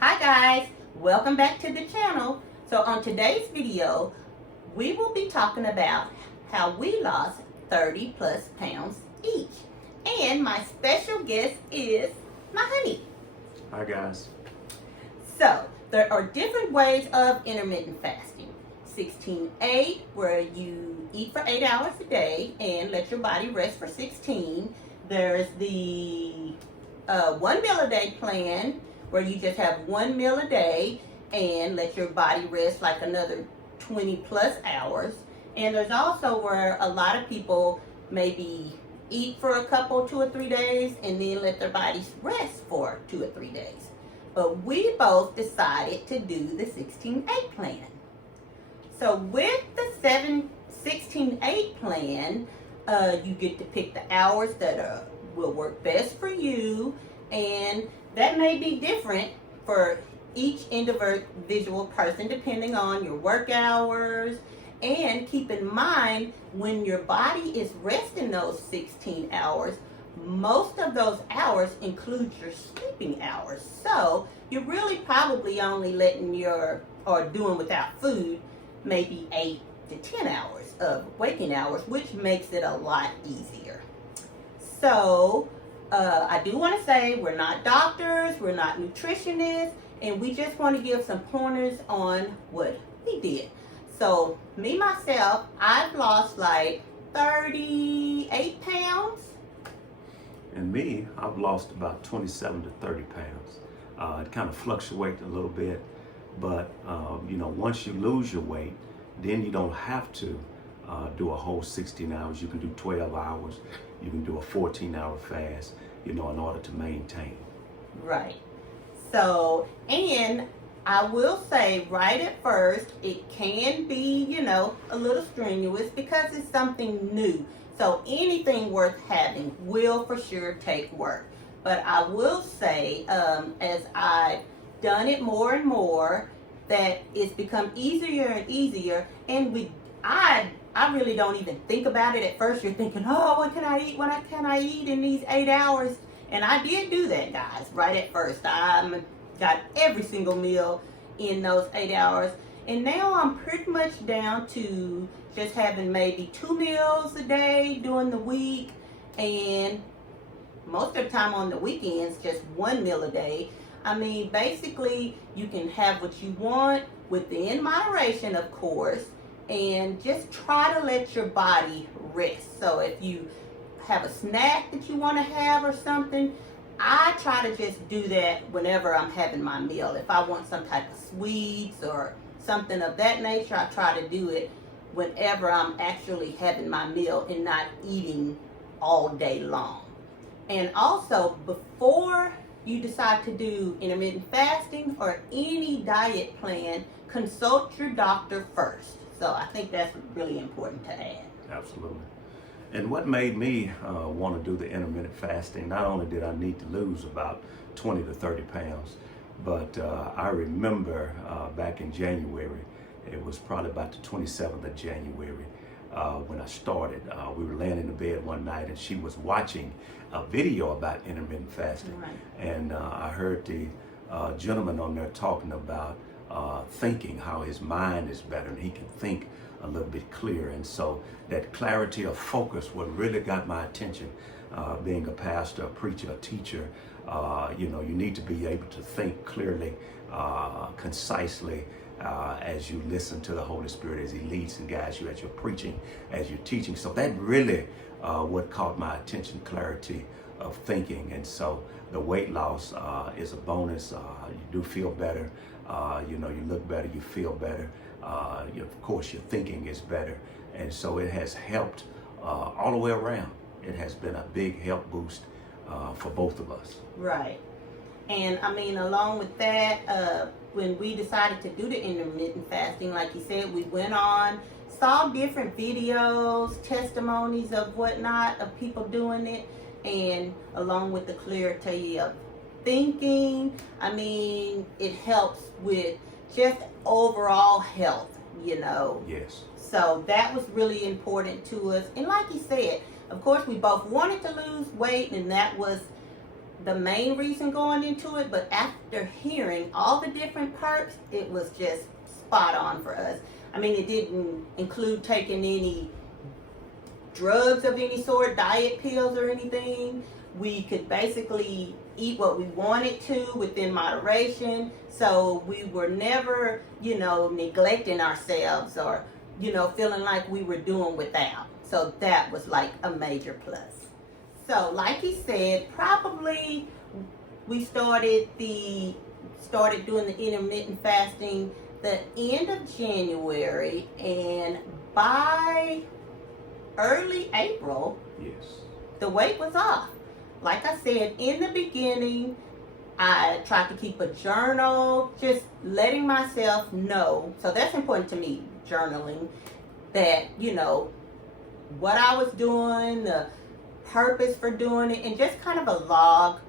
Hi guys, welcome back to the channel. So on today's video, we will be talking about how we lost 30 plus pounds each. And my special guest is my honey. Hi guys. So there are different ways of intermittent fasting. 16-8, where you eat for 8 hours a day and let your body rest for 16. There's the 1 meal a day plan, where you just have 1 meal a day and let your body rest like another 20 plus hours. And there's also where a lot of people maybe eat for a couple, 2 or 3 days, and then let their bodies rest for 2 or 3 days. But we both decided to do the 16-8 plan. So with the 16-8 plan, you get to pick the hours that will work best for you, and that may be different for each individual person depending on your work hours. And keep in mind, when your body is resting those 16 hours, most of those hours include your sleeping hours. So you're really probably only doing without food maybe 8 to 10 hours of waking hours, which makes it a lot easier. So I do want to say we're not doctors, we're not nutritionists, and we just want to give some pointers on what we did. So me, myself, I've lost like 38 pounds. And me, I've lost about 27 to 30 pounds. It kind of fluctuates a little bit, but once you lose your weight, then you don't have to do a whole 16 hours. You can do 12 hours. You can do a 14-hour fast, in order to maintain. Right. So, and I will say right at first, it can be, a little strenuous because it's something new. So anything worth having will for sure take work. But I will say, as I've done it more and more, that it's become easier and easier. And I really don't even think about it. At first you're thinking, oh, what can I eat? What can I eat in these 8 hours? And I did do that, guys, right at first. I got every single meal in those 8 hours. And now I'm pretty much down to just having maybe 2 meals a day during the week. And most of the time on the weekends, just 1 meal a day. I mean, basically, you can have what you want within moderation, of course, and just try to let your body rest. So if you have a snack that you want to have or something, I try to just do that whenever I'm having my meal. If I want some type of sweets or something of that nature, I try to do it whenever I'm actually having my meal and not eating all day long. And also, before you decide to do intermittent fasting or any diet plan, consult your doctor first. So I think that's really important to add. Absolutely. And what made me want to do the intermittent fasting, not only did I need to lose about 20 to 30 pounds, but I remember back in January, it was probably about the 27th of January when I started. We were laying in the bed one night and she was watching a video about intermittent fasting. Right. And I heard the gentleman on there talking about thinking, how his mind is better and he can think a little bit clearer. And so that clarity of focus what really got my attention. Being a pastor, a preacher, a teacher, you need to be able to think clearly, concisely, as you listen to the Holy Spirit as he leads and guides you as you're preaching, as you're teaching. So that really what caught my attention, clarity of thinking. And so the weight loss is a bonus. You do feel better. You look better, you feel better. Of course, your thinking is better. And so it has helped all the way around. It has been a big health boost for both of us. Right. And I mean, along with that, when we decided to do the intermittent fasting, like you said, we went on, saw different videos, testimonies of whatnot, of people doing it. And along with the clarity of thinking, I mean, it helps with just overall health, Yes. So that was really important to us. And like you said, of course, we both wanted to lose weight, and that was the main reason going into it, but after hearing all the different perks, it was just spot on for us. I mean, it didn't include taking any drugs of any sort, diet pills or anything. We could basically eat what we wanted to within moderation. So we were never, neglecting ourselves or, feeling like we were doing without. So that was like a major plus. So like he said, probably we started doing the intermittent fasting the end of January, and by early April, Yes. the weight was off. Like I said, in the beginning, I tried to keep a journal, just letting myself know. So that's important to me, journaling, that, what I was doing, the purpose for doing it, and just kind of a log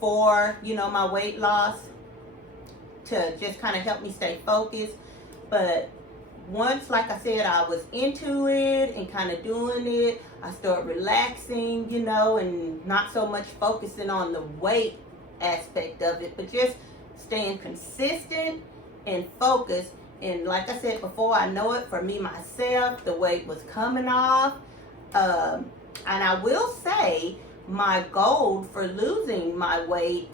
for, my weight loss to just kind of help me stay focused. But once, like I said, I was into it and kind of doing it, I started relaxing, and not so much focusing on the weight aspect of it, but just staying consistent and focused. And like I said before, I know it for me myself, the weight was coming off. And I will say my goal for losing my weight,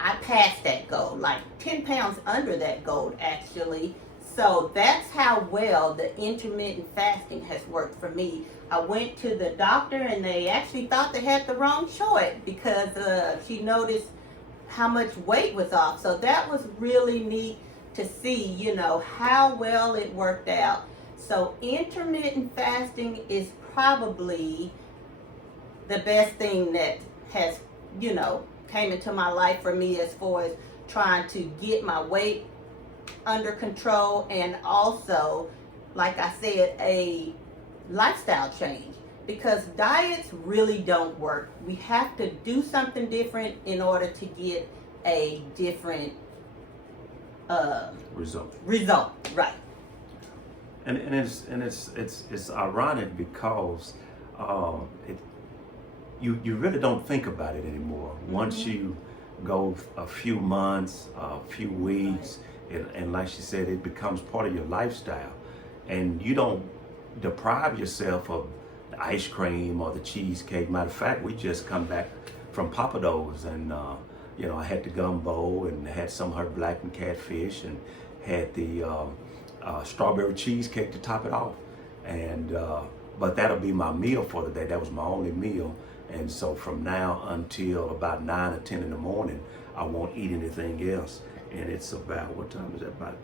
I passed that goal, like 10 pounds under that goal actually. So that's how well the intermittent fasting has worked for me. I went to the doctor and they actually thought they had the wrong choice because she noticed how much weight was off. So that was really neat to see, how well it worked out. So intermittent fasting is probably the best thing that has, came into my life for me as far as trying to get my weight under control, and also, like I said, a lifestyle change, because diets really don't work. We have to do something different in order to get a different Result. Right. And it's ironic because you really don't think about it anymore. Once you go a few months, a few weeks, and like she said, it becomes part of your lifestyle, and you don't deprive yourself of the ice cream or the cheesecake. Matter of fact, we just come back from Papados, and I had the gumbo and had some of her blackened catfish and had the strawberry cheesecake to top it off. And but that'll be my meal for the day. That was my only meal. And so from now until about 9 or 10 in the morning, I won't eat anything else. And it's about, what time is it? About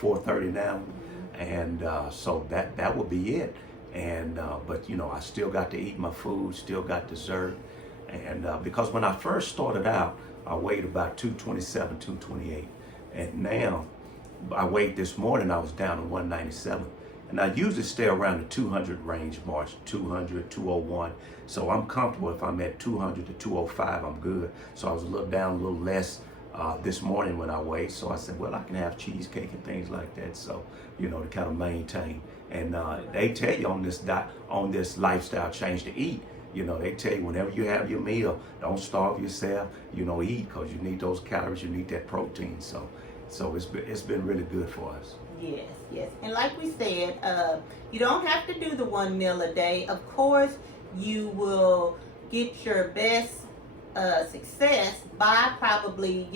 4:30 now. And so that will be it. And but I still got to eat my food, still got dessert. And because when I first started out, I weighed about 227, 228. And now I weighed this morning, I was down to 197. And I usually stay around the 200 range mark, 200, 201. So I'm comfortable if I'm at 200 to 205, I'm good. So I was a little down, a little less this morning when I weighed. So I said, well, I can have cheesecake and things like that. So, to kind of maintain. And they tell you on this lifestyle change to eat. They tell you whenever you have your meal, don't starve yourself, eat, because you need those calories, you need that protein. So it's been really good for us. Yes. And like we said, you don't have to do the one meal a day. Of course, you will get your best success by probably,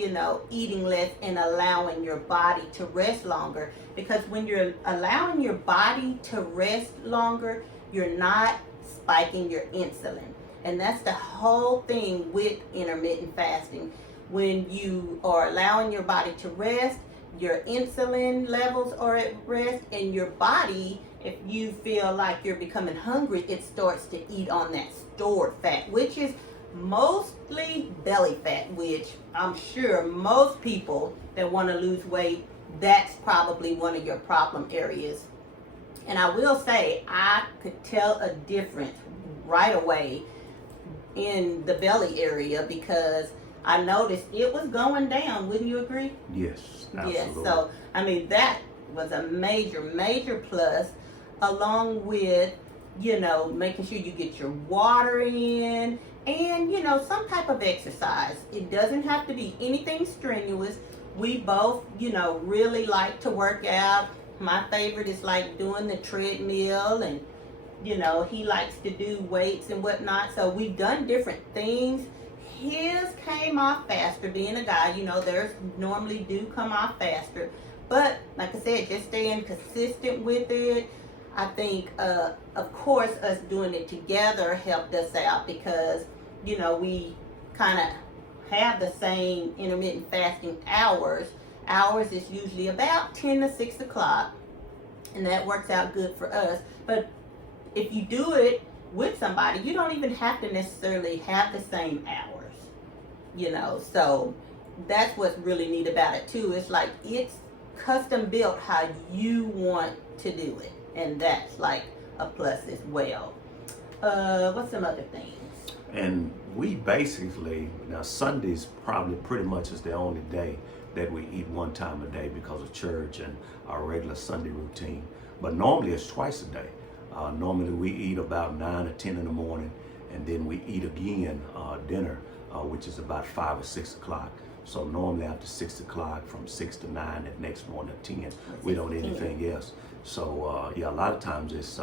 eating less and allowing your body to rest longer. Because when you're allowing your body to rest longer, you're not spiking your insulin. And that's the whole thing with intermittent fasting. When you are allowing your body to rest, your insulin levels are at rest, and your body, if you feel like you're becoming hungry, it starts to eat on that stored fat, which is mostly belly fat, which I'm sure most people that want to lose weight, that's probably one of your problem areas. And I will say, I could tell a difference right away in the belly area, because I noticed it was going down. Wouldn't you agree? Yes, absolutely. Yes, so that was a major plus, along with making sure you get your water in, and some type of exercise. It doesn't have to be anything strenuous. We both really like to work out. My favorite is like doing the treadmill, and he likes to do weights and whatnot. So we've done different things. His came off faster. Being a guy, theirs normally do come off faster. But like I said, just staying consistent with it. I think, of course, us doing it together helped us out because, we kind of have the same intermittent fasting hours. Ours is usually about 10 to 6 o'clock, and that works out good for us. But if you do it with somebody, you don't even have to necessarily have the same hours, so that's what's really neat about it too. It's like it's custom built how you want to do it, and that's like a plus as well. What's some other things? And we basically, now Sundays probably pretty much is the only day that we eat one time a day because of church and our regular Sunday routine. But normally it's twice a day. Normally we eat about 9 or 10 in the morning, and then we eat again dinner, which is about 5 or 6 o'clock. So normally after 6 o'clock, from 6 to 9, and next morning at 10, we don't eat anything else. So yeah, a lot of times it's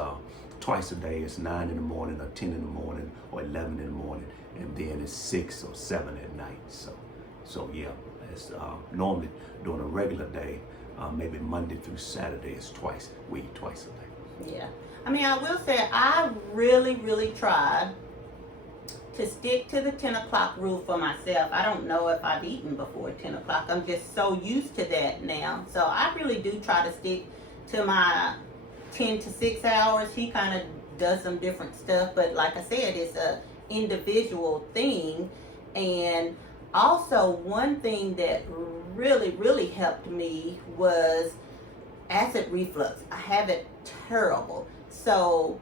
twice a day. It's 9 in the morning, or 10 in the morning, or 11 in the morning, and then it's 6 or 7 at night. So yeah, it's normally during a regular day, maybe Monday through Saturday, it's twice. We eat twice a day. Yeah. I mean, I will say I really, really tried to stick to the 10 o'clock rule for myself. I don't know if I've eaten before 10 o'clock. I'm just so used to that now. So I really do try to stick to my 10 to 6 hours. He kind of does some different stuff. But like I said, it's a individual thing. And also one thing that really, really helped me was acid reflux. I have it terrible. So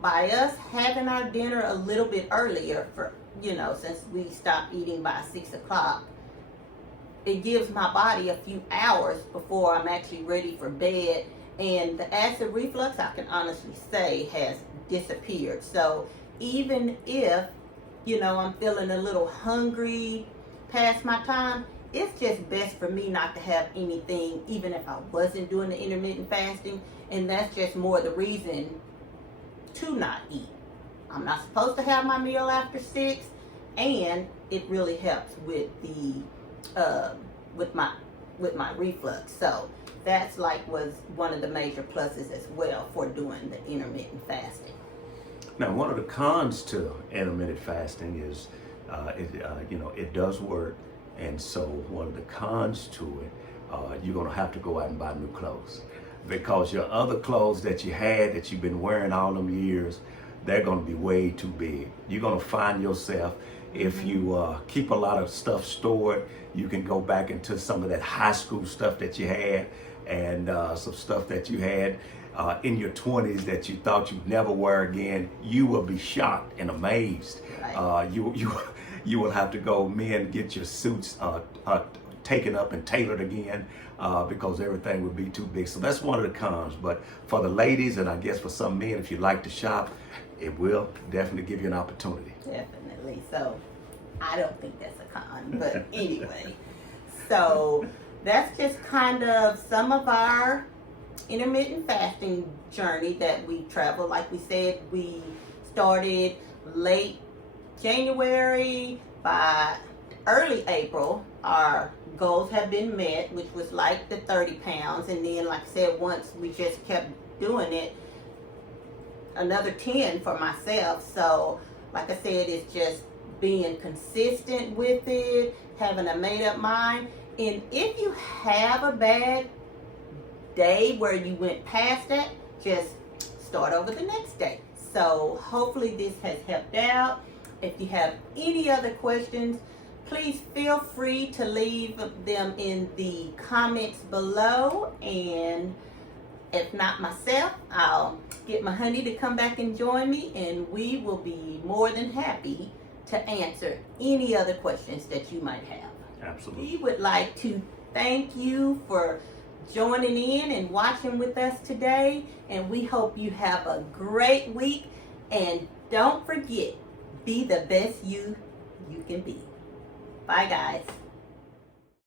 by us having our dinner a little bit earlier, for since we stopped eating by 6 o'clock, it gives my body a few hours before I'm actually ready for bed. And the acid reflux, I can honestly say, has disappeared. So even if I'm feeling a little hungry past my time, it's just best for me not to have anything, even if I wasn't doing the intermittent fasting. And that's just more the reason to not eat. I'm not supposed to have my meal after 6, and it really helps with the with my reflux. So that's was one of the major pluses as well for doing the intermittent fasting. Now, one of the cons to intermittent fasting is it does work. And so one of the cons to it, you're going to have to go out and buy new clothes, because your other clothes that you had that you've been wearing all them years, they're going to be way too big. You're going to find yourself, if you keep a lot of stuff stored, you can go back into some of that high school stuff that you had, and some stuff that you had in your 20s that you thought you'd never wear again. You will be shocked and amazed. Right. You will have to go, men, get your suits taken up and tailored again because everything would be too big. So that's one of the cons. But for the ladies, and I guess for some men, if you like to shop, it will definitely give you an opportunity. Definitely. So I don't think that's a con, but anyway. So that's just kind of some of our intermittent fasting journey that we traveled. Like we said, we started late January. By early April, our goals have been met, which was like the 30 pounds. And then, like I said, once we just kept doing it, another 10 for myself. So, like I said, it's just being consistent with it, having a made up mind. And if you have a bad day where you went past that, just start over the next day. So hopefully this has helped out. If you have any other questions, please feel free to leave them in the comments below. And if not myself, I'll get my honey to come back and join me, and we will be more than happy to answer any other questions that you might have. Absolutely. We would like to thank you for joining in and watching with us today, and we hope you have a great week. And don't forget, Be the best you can be. Bye, guys.